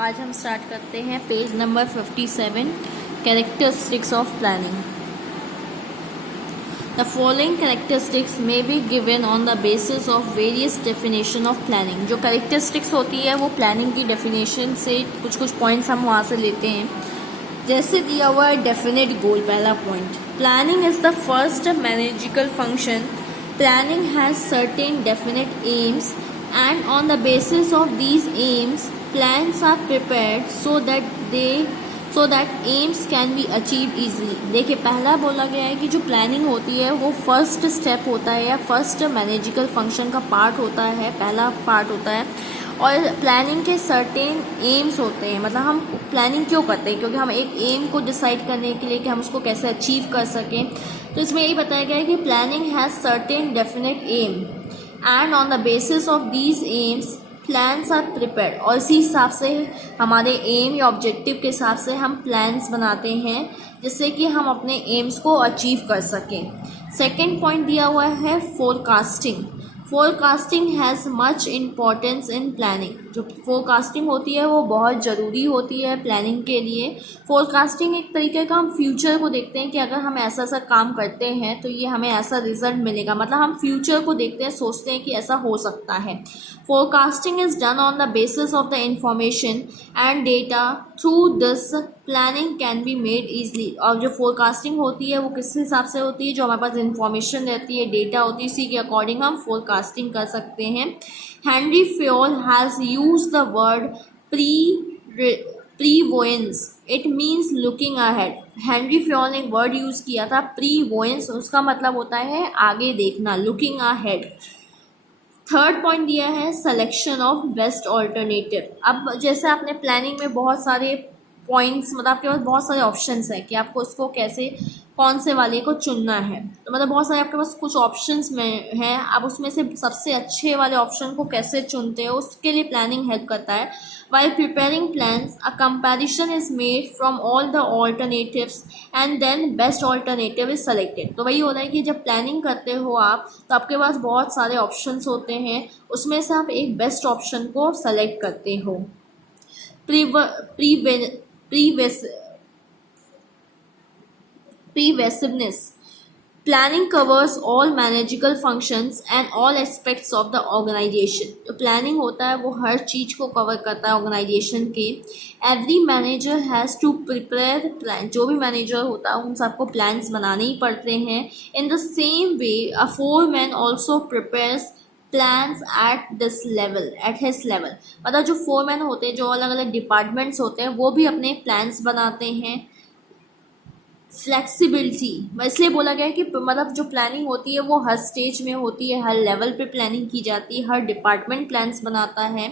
आज हम स्टार्ट करते हैं page number 57, characteristics of planning. The following characteristics may be given on the basis of various definition of planning. जो characteristics होती है वो प्लानिंग की डेफिनेशन से कुछ पॉइंट्स हम वहाँ से लेते हैं। जैसे दिया हुआ है डेफिनेट गोल, पहला point, planning is the first managerial function. Planning has certain definite aims and on the basis of these aims plans are prepared so that aims can be achieved easily। देखिए पहला बोला गया है कि जो planning होती है वो फर्स्ट स्टेप होता है या फर्स्ट मैनेजिकल फंक्शन का पार्ट होता है, पहला पार्ट होता है। और प्लानिंग के सर्टेन एम्स होते हैं, मतलब हम प्लानिंग क्यों करते हैं, क्योंकि हम एक एम को डिसाइड करने के लिए कि हम उसको कैसे अचीव कर सकें। तो इसमें यही बताया गया है कि planning has certain definite aim and on the basis of these aims plans are prepared. और इसी हिसाब से हमारे एम या ऑब्जेक्टिव के हिसाब से हम प्लान्स बनाते हैं जिससे कि हम अपने एम्स को अचीव कर सकें। सेकेंड पॉइंट दिया हुआ है forecasting. Forecasting has much importance in planning. जो फोरकास्टिंग होती है वो बहुत ज़रूरी होती है प्लानिंग के लिए। फोरकास्टिंग एक तरीके का हम फ्यूचर को देखते हैं कि अगर हम ऐसा ऐसा काम करते हैं तो ये हमें ऐसा रिजल्ट मिलेगा, मतलब हम फ्यूचर को देखते हैं, सोचते हैं कि ऐसा हो सकता है। Forecasting is done on the basis of the information and data through this planning can be made easily. और जो फोरकास्टिंग होती है वो किस हिसाब से होती है, जो हमारे पास इंफॉर्मेशन रहती है, डेटा होती है, इसी के अकॉर्डिंग हम फोरकास्टिंग कर सकते हैं। Henri Fayol has used the word prevoyance, it means looking ahead. Henri Fayol ने एक वर्ड यूज़ किया था प्रीवोयंस, उसका मतलब होता है आगे देखना, लुकिंग अहेड। थर्ड पॉइंट दिया है सिलेक्शन ऑफ बेस्ट ऑल्टरनेटिव। अब जैसे आपने प्लानिंग में बहुत सारे पॉइंट्स, मतलब आपके पास बहुत सारे ऑप्शंस हैं कि आपको उसको कैसे, कौन से वाले को चुनना है। तो मतलब बहुत सारे आपके पास कुछ ऑप्शंस में हैं, आप उसमें से सबसे अच्छे वाले ऑप्शन को कैसे चुनते हो, उसके लिए प्लानिंग हेल्प करता है। While preparing plans, a comparison is made from all the alternatives and then best alternative is selected। तो वही होता है कि जब प्लानिंग करते हो आप तो आपके पास बहुत सारे ऑप्शंस होते हैं, उसमें से आप एक बेस्ट ऑप्शन को सेलेक्ट करते हो। Pervasiveness. Planning covers all managerial functions and all aspects of the organisation. जो प्लानिंग होता है वो हर चीज़ को कवर करता है ऑर्गेनाइजेशन के। Every manager has to prepare plan. जो भी मैनेजर होता है उन सबको प्लान्स बनाने ही पड़ते हैं। In the same way a foreman also prepares plans at this level, at his level. मतलब जो फोरमैन होते हैं, जो अलग अलग डिपार्टमेंट्स होते हैं, वो भी अपने प्लान्स बनाते हैं। फ्लेक्सिबिलिटी, इसलिए बोला गया है कि मतलब जो प्लानिंग होती है वो हर स्टेज में होती है, हर लेवल पे प्लानिंग की जाती है, हर डिपार्टमेंट प्लान्स बनाता है।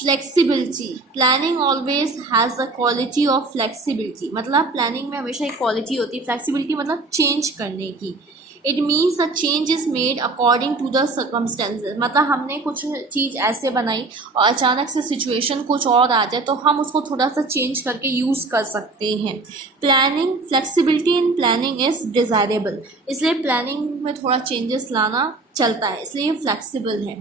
Flexibility, planning always has the quality of flexibility. मतलब प्लानिंग में हमेशा एक क्वालिटी होती है, फ्लेक्सिबिलिटी मतलब चेंज करने की। It means the change is made according to the circumstances. मतलब हमने कुछ चीज़ ऐसे बनाई और अचानक से सिचुएशन कुछ और आ जाए तो हम उसको थोड़ा सा चेंज करके यूज़ कर सकते हैं। Planning, flexibility in planning is desirable. इसलिए प्लानिंग में थोड़ा चेंजेस लाना चलता है, इसलिए ये फ्लेक्सिबल है।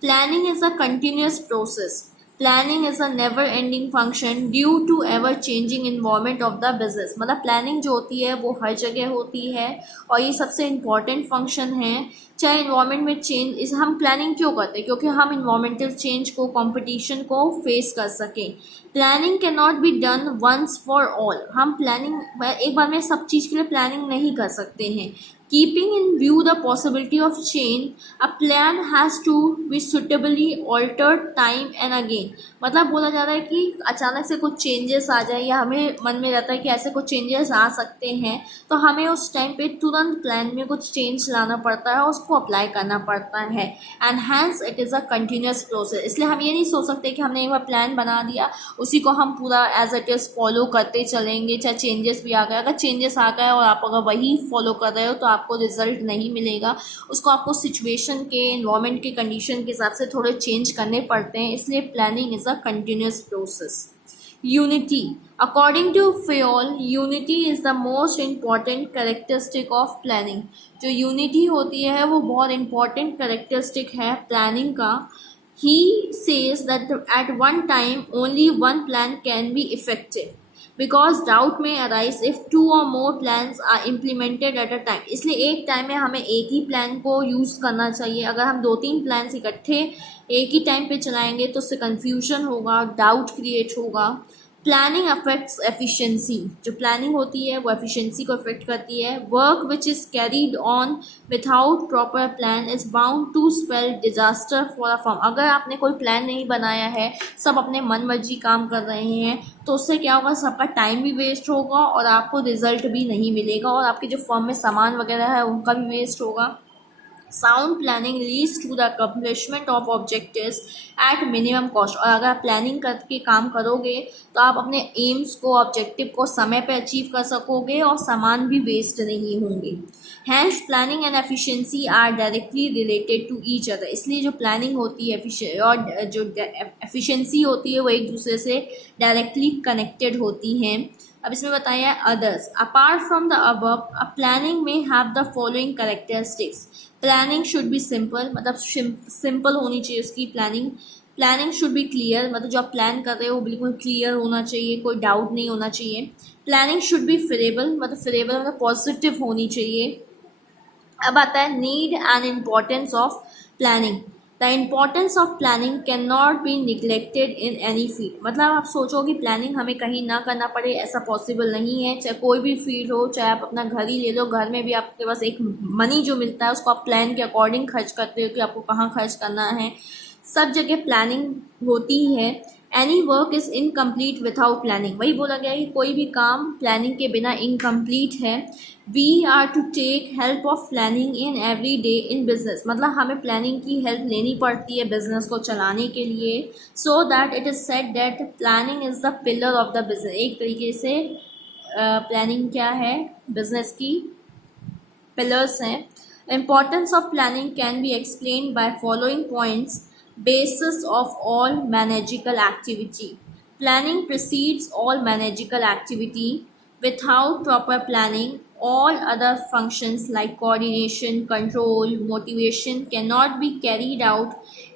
Planning is a continuous process. Planning is a never ending function due to ever changing environment of the business. मतलब प्लानिंग जो होती है वो हर जगह होती है और ये सबसे इम्पॉर्टेंट फंक्शन है। चाहे इन्वायरमेंट में चेंज, इस हम प्लानिंग क्यों करते हैं, क्योंकि हम इन्वायरमेंटल चेंज को, कंपटीशन को फेस कर सकें। Planning can not be done once for all. हम प्लानिंग एक बार में सब चीज़ के लिए प्लानिंग नहीं कर सकते हैं। Keeping in view the possibility of change, a plan has to be suitably altered time and again। मतलब बोला जा रहा है कि अचानक से कुछ चेंजेस आ जाए या हमें मन में रहता है कि ऐसे कुछ चेंजेस आ सकते हैं तो हमें उस टाइम पे तुरंत प्लान में कुछ चेंज लाना पड़ता है, उसको अप्लाई करना पड़ता है। And hence it is a continuous process. इसलिए हम ये नहीं सोच सकते कि हमने एक बार प्लान बना दिया उसी को हम पूरा एज इट इज़ फॉलो करते चलेंगे, चाहे चेंजेस भी आ गए। अगर चेंजेस आ गए और आप अगर वही फॉलो कर रहे हो तो आपको रिजल्ट नहीं मिलेगा, उसको आपको सिचुएशन के, एनवायरनमेंट के कंडीशन के हिसाब से थोड़े चेंज करने पड़ते हैं। इसलिए planning is a continuous process. Unity, according to Fayol, unity is the most important characteristic of planning. जो यूनिटी होती है वो बहुत इम्पॉर्टेंट कैरेक्टरिस्टिक है प्लानिंग का। He says that at one time only one plan can be effective because doubt may arise if two or more plans are implemented at a time. इसलिए एक time में हमें एक ही प्लान को use करना चाहिए. अगर हम 2-3 प्लान्स इकट्ठे एक ही टाइम पे चलाएंगे तो उससे कन्फ्यूजन होगा, डाउट क्रिएट होगा. Planning affects efficiency. जो प्लानिंग होती है वो एफिशिएंसी को अफेक्ट करती है. Work which is carried on without proper plan is bound to spell disaster for a firm. अगर आपने कोई प्लान नहीं बनाया है, सब अपने मन मर्जी काम कर रहे हैं, तो उससे क्या होगा, सबका टाइम भी वेस्ट होगा और आपको रिजल्ट भी नहीं मिलेगा और आपके जो फर्म में सामान वगैरह है उनका भी वेस्ट होगा. Sound planning leads to the accomplishment of objectives at minimum cost. और अगर आप प्लानिंग करके काम करोगे तो आप अपने एम्स को, ऑब्जेक्टिव को समय पे अचीव कर सकोगे और सामान भी वेस्ट नहीं होंगे. Hence planning and efficiency are directly related to each other. इसलिए जो प्लानिंग होती है और जो एफिशिएंसी होती है वो एक दूसरे से डायरेक्टली कनेक्टेड होती हैं. अब इसमें बताया है others. Apart from the above, uh planning में have the following characteristics. Planning should be simple, मतलब सिंपल होनी चाहिए उसकी planning. Planning should be clear, मतलब जो आप प्लान कर रहे हो वो बिल्कुल क्लियर होना चाहिए, कोई डाउट नहीं होना चाहिए. प्लानिंग शुड बी फेरेबल, मतलब पॉजिटिव होनी चाहिए. अब आता है need and importance of planning. The importance of planning can not B neglected in any field. मतलब आप सोचो कि प्लानिंग हमें कहीं ना करना पड़े, ऐसा पॉसिबल नहीं है. चाहे कोई भी फील्ड हो, चाहे आप अपना घर ही ले लो, घर में भी आपके पास एक मनी जो मिलता है उसको आप प्लान के अकॉर्डिंग खर्च करते हो कि आपको कहाँ खर्च करना है. सब जगह प्लानिंग होती है. Any work is incomplete without planning. वही बोला गया है कि कोई भी काम प्लानिंग के बिना इनकम्प्लीट है. We are to take help of planning in every day in business. मतलब हमें प्लानिंग की हेल्प लेनी पड़ती है बिजनेस को चलाने के लिए. So that it is said that planning is the pillar of the business. एक तरीके से प्लानिंग क्या है, बिजनेस की पिलर्स हैं. Importance of planning can be explain by following points. Basis of all managerial activity. Planning precedes all managerial activity. Without proper planning, all other functions like coordination, control, motivation cannot be carried out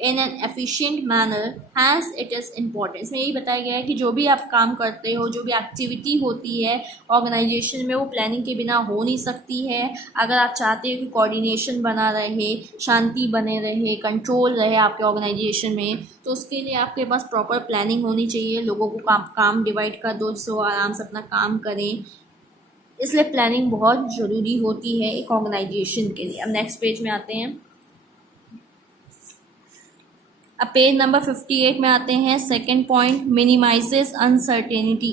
in an efficient manner as it is important. इसमें यही बताया गया है कि जो भी आप काम करते हो, जो भी एक्टिविटी होती है ऑर्गेनाइजेशन में, वो प्लानिंग के बिना हो नहीं सकती है. अगर आप चाहते हो कि कोऑर्डिनेशन बना रहे, शांति बने रहे, कंट्रोल रहे आपके ऑर्गेनाइजेशन में, तो उसके लिए आपके पास प्रॉपर प्लानिंग होनी चाहिए. लोगों को काम डिवाइड कर दो जिससे वो आराम से अपना काम करें. इसलिए प्लानिंग बहुत ज़रूरी होती है एक ऑर्गेनाइजेशन के लिए. अब नेक्स्ट पेज में आते हैं. अब पेज नंबर 58 में आते हैं. Second point, minimises uncertainty.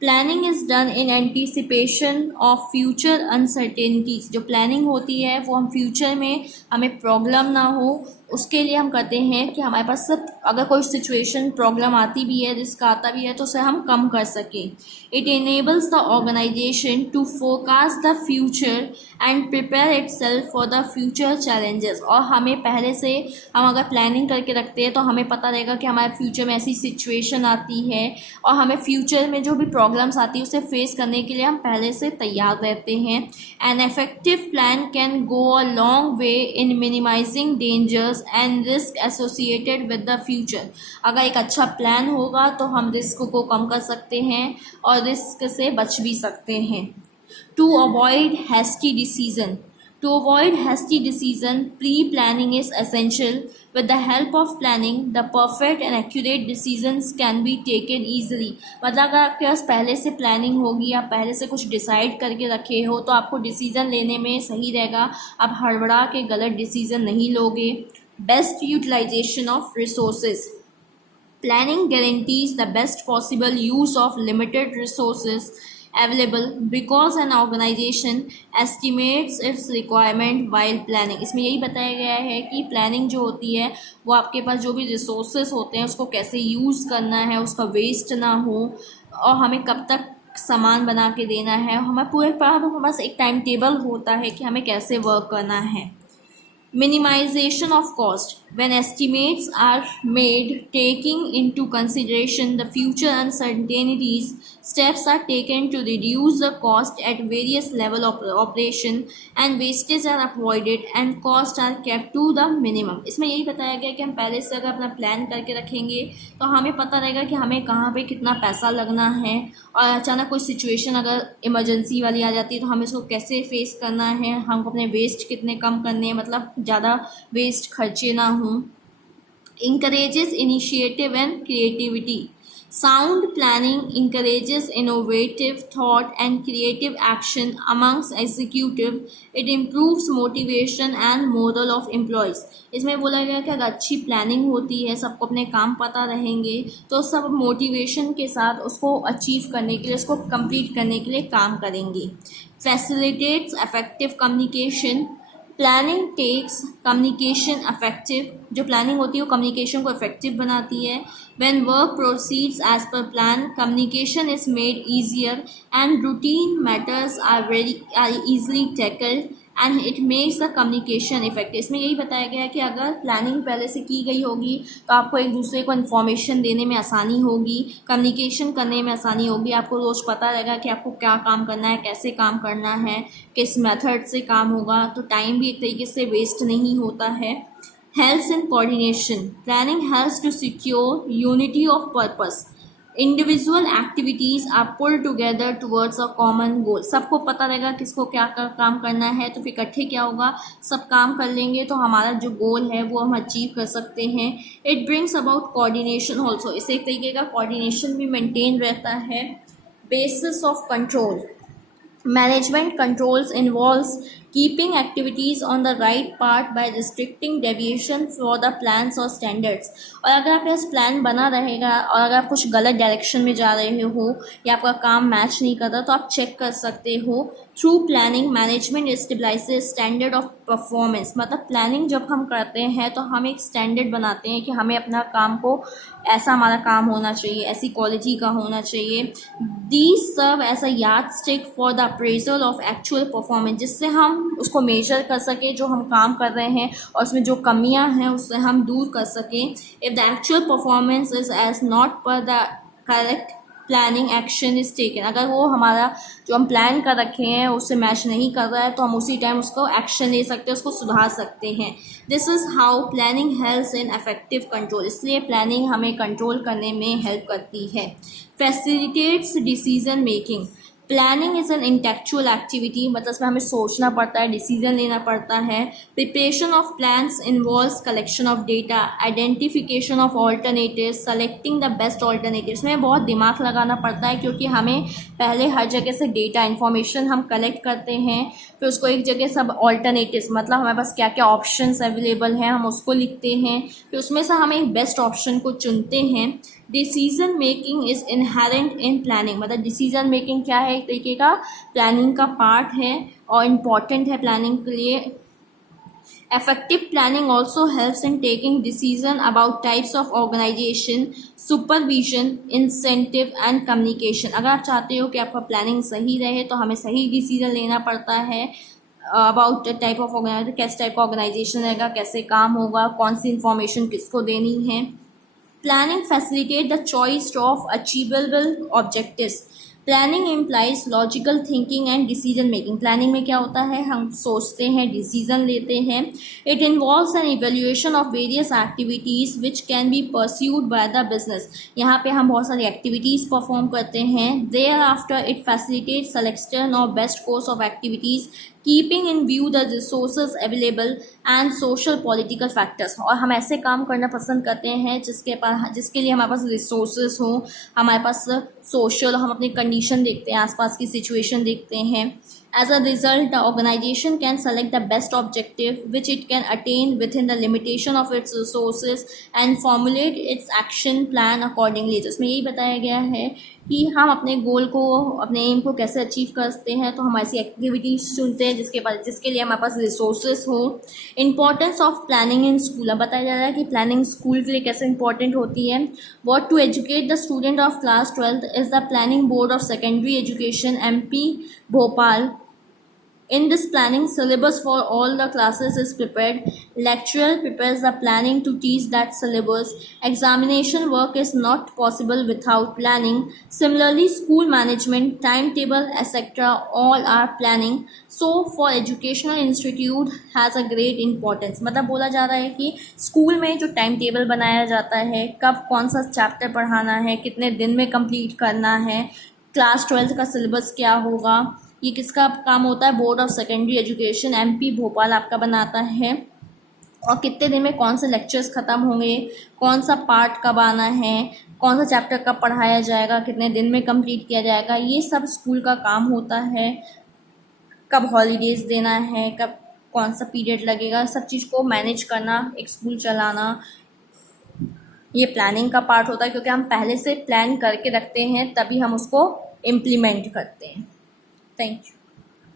Planning is done in anticipation of future uncertainties. जो प्लानिंग होती है वो हम फ्यूचर में हमें प्रॉब्लम ना हो उसके लिए हम कहते हैं कि हमारे पास सब, अगर कोई सिचुएशन प्रॉब्लम आती भी है, रिस्क आता भी है, तो उसे हम कम कर सकें. It enables the organisation to forecast the future and prepare itself for the future challenges. और हमें पहले से, हम अगर प्लानिंग करके रखते हैं तो हमें पता रहेगा कि हमारे फ्यूचर में ऐसी सिचुएशन आती है और हमें फ्यूचर में जो भी प्रॉब्लम्स आती है उसे फेस करने के लिए हम पहले से तैयार रहते हैं. An effective plan can go a long way in minimising dangers and risk associated with the future. अगर एक अच्छा प्लान होगा तो हम रिस्क को कम कर सकते हैं और रिस्क से बच भी सकते हैं. To avoid hasty decision. To avoid hasty decision, pre-planning is essential. With the help of planning, the perfect and accurate decisions can be taken easily. मतलब अगर आपके पास पहले से प्लानिंग होगी, आप पहले से कुछ डिसाइड करके रखे हो, तो आपको डिसीज़न लेने में सही रहेगा. आप हड़बड़ा के गलत डिसीज़न नहीं लोगे. Best utilisation of resources. Planning guarantees the best possible use of limited resources available because an organization estimates its requirement while planning. इसमें यही बताया गया है कि प्लानिंग जो होती है वो आपके पास जो भी रिसोर्सेज होते हैं उसको कैसे यूज़ करना है, उसका वेस्ट ना हो, और हमें कब तक सामान बना के देना है. हमें पूरे हमारे पास एक टाइम टेबल होता है कि हमें कैसे वर्क करना है. Minimisation of cost. when estimates are made taking into consideration the future uncertainties, steps are taken to reduce the cost at various level of operation and wastage are avoided and costs are kept to the minimum। इसमें यही बताया गया कि हम पहले से अगर अपना प्लान करके रखेंगे तो हमें पता रहेगा कि हमें कहाँ पे कितना पैसा लगना है, और अचानक कोई सिचुएशन अगर इमरजेंसी वाली आ जाती है तो हमें उसको कैसे फेस करना है, हमको अपने वेस्ट कितने कम करने हैं, मतलब ज़्यादा वेस्ट खर्चे ना हों। Encourages initiative and creativity. Sound planning encourages innovative thought and creative action amongst executive. It improves motivation and morale of employees. इसमें बोला गया कि अगर अच्छी प्लानिंग होती है, सबको अपने काम पता रहेंगे, तो सब मोटिवेशन के साथ उसको अचीव करने के लिए, उसको कंप्लीट करने के लिए काम करेंगे। Facilitates effective communication. Planning takes communication effective. जो प्लानिंग होती है वो कम्युनिकेशन को इफेक्टिव बनाती है। When work proceeds as per plan, communication is made easier and routine matters are easily tackled and it makes the communication effective. इसमें यही बताया गया है कि अगर प्लानिंग पहले से की गई होगी तो आपको एक दूसरे को इन्फॉर्मेशन देने में आसानी होगी, कम्युनिकेशन करने में आसानी होगी, आपको रोज़ पता रहेगा कि आपको क्या काम करना है, कैसे काम करना है, किस मेथड से काम होगा, तो टाइम भी एक तरीके से वेस्ट नहीं होता है। Helps in coordination. Planning helps to secure unity of purpose. Individual activities are pull together towards a common goal. सबको पता रहेगा किसको क्या काम करना है, तो फिर इकट्ठे क्या होगा, सब काम कर लेंगे तो हमारा जो गोल है वो हम अचीव कर सकते हैं। It brings about coordination also. इससे एक तरीके का कोऑर्डिनेशन भी मेंटेन रहता है। Basis of control. Management controls involves keeping activities on the right path by restricting deviation for the plans or standards। और अगर आपके पास प्लान बना रहेगा और अगर आप कुछ गलत डायरेक्शन में जा रहे हो या आपका काम मैच नहीं कर रहा तो आप चेक कर सकते हो। Through planning management stabilises standard of performance. मतलब प्लानिंग जब हम करते हैं तो हम एक स्टैंडर्ड बनाते हैं कि हमें अपना काम को ऐसा हमारा काम होना चाहिए, ऐसी क्वालिटी का होना चाहिए। These serve as a yardstick for the appraisal of actual performance, जिससे हम उसको मेजर कर सकें जो हम काम कर रहे हैं और उसमें जो कमियां हैं उससे हम दूर कर सकें। If the actual performance is as not per the correct planning action is taken. अगर वो हमारा जो हम प्लान कर रखे हैं उससे मैच नहीं कर रहा है तो हम उसी टाइम उसको एक्शन ले सकते हैं, उसको सुधार सकते हैं। This is how planning helps in effective control. इसलिए प्लानिंग हमें कंट्रोल करने में हेल्प करती है। Facilitates decision making. Planning is an intellectual activity, मतलब इसमें हमें सोचना पड़ता है, डिसीजन लेना पड़ता है। Preparation of plans involves collection of data, identification of alternatives, selecting the best alternatives. में बहुत दिमाग लगाना पड़ता है क्योंकि हमें पहले हर जगह से डेटा इन्फॉर्मेशन हम कलेक्ट करते हैं, फिर उसको एक जगह सब ऑल्टरनेटिव्स मतलब हमारे पास क्या क्या ऑप्शंस अवेलेबल हैं हम उसको लिखते हैं, फिर उसमें से हम एक बेस्ट ऑप्शन को चुनते हैं। Decision making is inherent in planning, मतलब डिसीजन मेकिंग क्या है, एक तरीके का प्लानिंग का पार्ट है और इम्पॉर्टेंट है प्लानिंग के लिए। Effective planning also helps in taking decision about types of organization, supervision, incentive and communication। अगर आप चाहते हो कि आपका प्लानिंग सही रहे तो हमें सही डिसीजन लेना पड़ता है अबाउट टाइप ऑफ ऑर्गेनाइजेशन, किस टाइप का ऑर्गेनाइजेशन रहेगा, कैसे काम होगा, कौन सी इन्फॉर्मेशन किसको देनी है। Planning facilitate the choice of achievable objectives। Planning implies logical thinking and decision making. Planning में क्या होता है, हम सोचते हैं, डिसीजन लेते हैं। It involves an evaluation of various activities which can be pursued by the business. यहाँ पे हम बहुत सारी एक्टिविटीज़ परफॉर्म करते हैं। Thereafter it facilitate selection of best course of activities, keeping in view the resources available and social political factors. और हम ऐसे काम करना पसंद करते हैं जिसके लिए हमारे पास रिसोर्सेज हों, हमारे पास सोशल, हम अपनी कंडीशन देखते हैं, आसपास की सिचुएशन देखते हैं। As a result, the organization can select the best objective which it can attain within the limitation of its resources and formulate its action plan accordingly। तो इसमें यही बताया गया है कि हम अपने गोल को, अपने एम को कैसे अचीव करते हैं, तो हम ऐसी एक्टिविटीज़ चुनते हैं जिसके लिए हमारे पास रिसोर्सेज हो। Importance of planning in school. अब बताया जा रहा है कि प्लानिंग स्कूल के लिए कैसे इंपॉर्टेंट होती है। What to educate the student of class 12th is the planning board of secondary education MP Bhopal In this planning, syllabus for all the classes is prepared. Lecturer prepares the planning to teach that syllabus. Examination work is not possible without planning. Similarly, school management, timetable, etc. all are planning. So, for educational institute has a great importance. मतलब बोला जा रहा है कि school में जो time table बनाया जाता है, कब कौन सा चैप्टर पढ़ाना है, कितने दिन में कंप्लीट करना है, क्लास 12 का सिलेबस क्या होगा, ये किसका काम होता है, board of secondary education MP Bhopal आपका बनाता है, और कितने दिन में कौन से लेक्चर्स ख़त्म होंगे, कौन सा पार्ट कब आना है, कौन सा चैप्टर कब पढ़ाया जाएगा, कितने दिन में कंप्लीट किया जाएगा, ये सब स्कूल का काम होता है। कब हॉलीडेज़ देना है, कब कौन सा पीरियड लगेगा, सब चीज़ को मैनेज करना, एक स्कूल चलाना, ये प्लानिंग का पार्ट होता है, क्योंकि हम पहले से प्लान करके रखते हैं तभी हम उसको इम्प्लीमेंट करते हैं। Thank you.